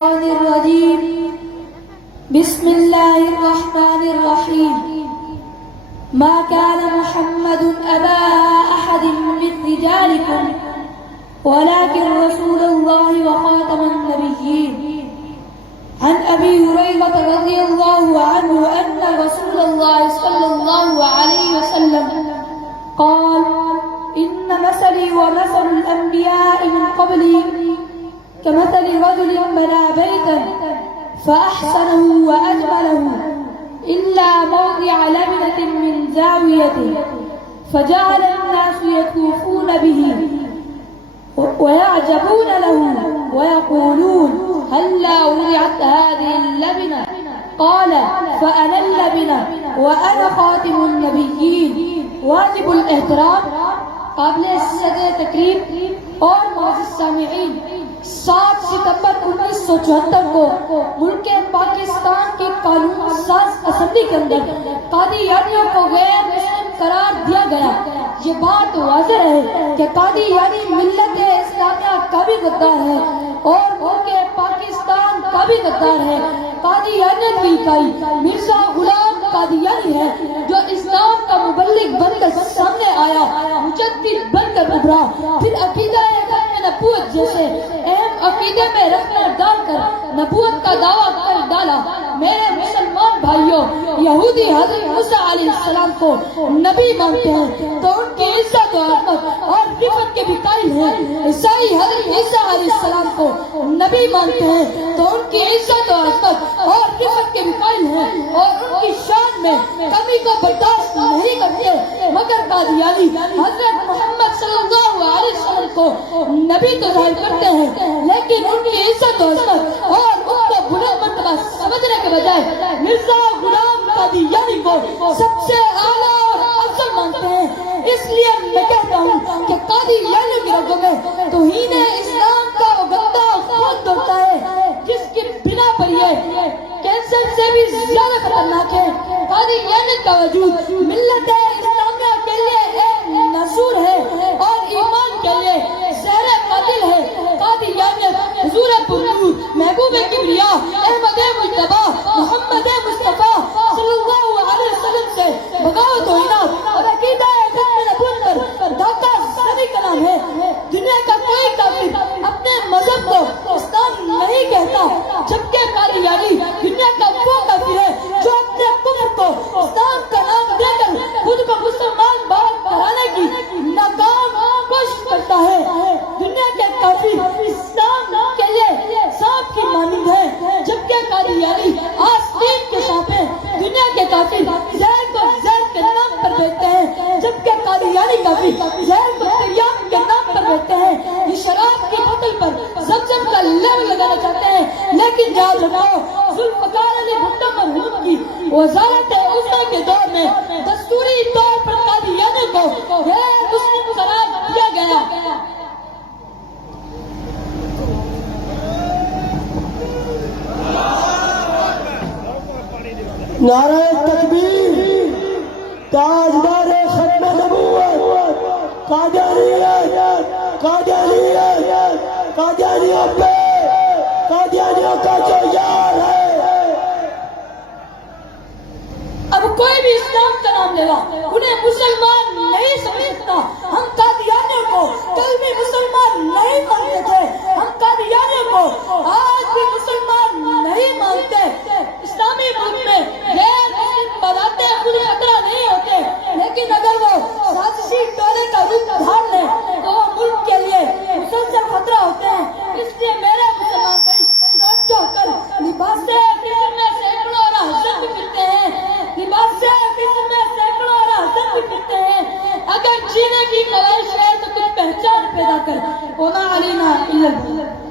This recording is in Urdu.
الرجيم بسم الله الرحمن الرحيم ما كان محمد أبا أحد من رجالكم ولكن رسول الله وخاتم النبيين عن أبي هريرة رضي الله عنه أن رسول الله صلى الله عليه وسلم قال إن مثلي ومثل الأنبياء من قبلي كمثل رجل بنى بيتا فأحسنه وأجمله إلا موضع لبنة من زاويته فجعل الناس يطوفون به ويعجبون له ويقولون هلا وضعت هذه اللبنة قال فأنا اللبنة وأنا خاتم النبيين واجب الاحترام قابل صدر تقریب اور معزز سامعین 7 ستمبر 1974 کو ملک پاکستان کے قانون ساز اسمبلی کے اندر قادیانیوں کو غیر مسلم قرار دیا گیا. یہ بات واضح ہے کہ قادیانی ملت اسلامیہ کا بھی غدار ہے اور ملک پاکستان کا بھی غدار ہے. قادیانیت کی اکائی مرزا غلام قادیانی ہے جو اسلام کا مبلغ بن کر سامنے آیا, مجدد بن کر ابھرا, پھر عقیدہ نبوت جیسے اہم عقیدے میں رکھنا ڈال کر نبوت کا دعویٰ کر ڈالا. میرے مسلمان بھائیوں, یہودی حضرت موسیٰ علیہ السلام کو نبی مانتے ہیں تو ان کی عزت و عظمت اور رفعت کے بھی قائل ہیں. عیسائی حضرت عیسیٰ علیہ السلام کو نبی مانتے ہیں تو ان کی عزت و عظمت اور رفعت کے بھی قائل ہیں اور ان کی شان میں کمی کو برداشت نہیں کرتے. مگر قادیانی حضرت محمد صلی اللہ علیہ وسلم کو نبی تو ظاہر کرتے ہیں لیکن ان کی عزت و عظمت اور ان کو بلند مرتبہ سمجھنے کے بجائے مرزا غلام قادیانی کو سب سے اعلیٰ اور افضل مانتے ہیں. اس لیے میں کہتا ہوں کہ قادیانیوں کی رگوں میں توہین اسلام کا وہ گندا خون دوڑتا ہے جس کی بنا پر یہ کینسر سے بھی زیادہ خطرناک ہے. قادیانیت کا وجود ملت اسلامیہ کے لیے ایک نصور ہے اور ایمان کے لیے زہر قاتل ہے. قادیانیت حضور پرنور محبوب کبریا احمد مجتبی محمد مصطفیٰ صلی اللہ علیہ وسلم سے بغاوت و عناد اور عقیدہ نبوت پر دھاکہ زنی کا نام ہے. دنیا کا کوئی کافر اپنے مذہب کو اسلام نہیں کہتا جبکہ قادیانی دنیا کا وہ کافر ہے جو اپنے کفر کو اسلام کا نام دے کر خود کو مسلمان باپ کرانے کی ناکام کوشش کرتا ہے. دنیا کے کافر اسلام کے لیے سانپ کی مانند ہے جبکہ قادیانی آستین کے سانپ ہیں. دنیا کے کافر زہر کو زہر کے نام پر بیچتے ہیں جبکہ قادیانی کافر زہر کو تیام کے نام پر بیچتے ہیں. یہ شراب کی بوتل پر زمزم کا لیبل لگانا چاہتے ہیں لیکن یاد رکھو ذوالفقار علی بھٹو مرحوم کی وزارت عظمیٰ کے دور میں دستوری طور پر قادیانیوں کو غیر مسلم قرار دیا گیا. نعرہ تکبیر, تاجدار ختم نبوت, قادیانیت, قادیانیت, قادیانیوں پہ قادیانیوں کا جو یار ہے. اب کوئی بھی اسلام کا نام لے گا انہیں مسلمان نہیں سمجھ سکتا. ہم قادیانیوں کو کل بھی مسلمان نہیں مانتے تھے, ہم قادیانیوں کو آج بھی مسلمان نہیں مانتے. اسلامی ملک میں غیر مسلم بناتے خود خطرہ نہیں ہوتے لیکن اگر وہ سازشی ٹولے کا روپ دھار لیں تو وہ ملک کے لیے مسلسل خطرہ ہوتے ہیں. اس لیے میرے مسلمان بھائی توجہ کر لباس سے قسم میں سینکڑوں اور حضرت بھی ملتے ہیں, لباس سے قسم میں سینکڑوں اور حضرت بھی ملتے ہیں. اگر جینے کی خواہش ہے تو کچھ پہچان پیدا کر. وما علینا الا البلاغ.